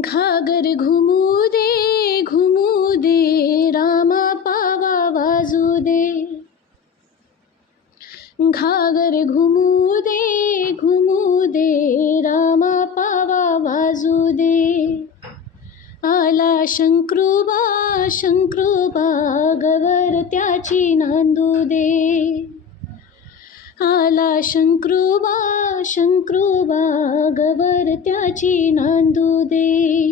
घागर घुमू दे घुमू दे रामा पावा वाजू दे. घागर घुमू दे घुमू दे रामा पावा वाजू दे. आला शंक्रुबा शंक्रुबा गवर त्याची नांदू दे. आला शंक्रुबा शंक्रुबा गवर नांदू दे.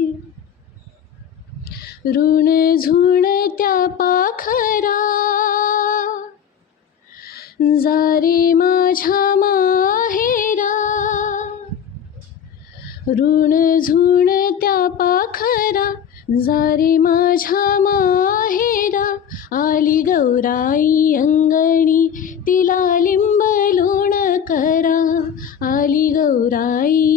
ऋण झुण त्या पाखरा. जारे माझ्या माहेरा. ऋण झुण त्या पाखरा. जारे माझ्या माहेरा. आली गौराई अंगणी तिला लिंब लोण करा. आली गौराई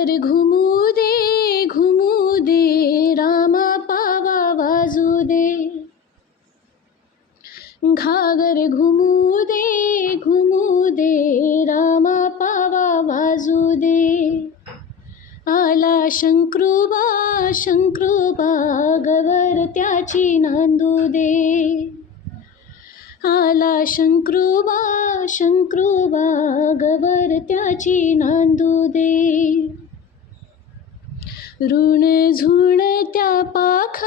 घागर घुमू दे घुमू दे रामा पावा वाजू दे. घागर घुमू दे घुमू दे रामा पावा वाजू दे. आला शंक्रुबा शंक्रुबा गवर त्याची नांदू दे. आला शंक्रुबा शंक्रुबा गवर त्याची नांदू दे ऋण झुण त्या पाख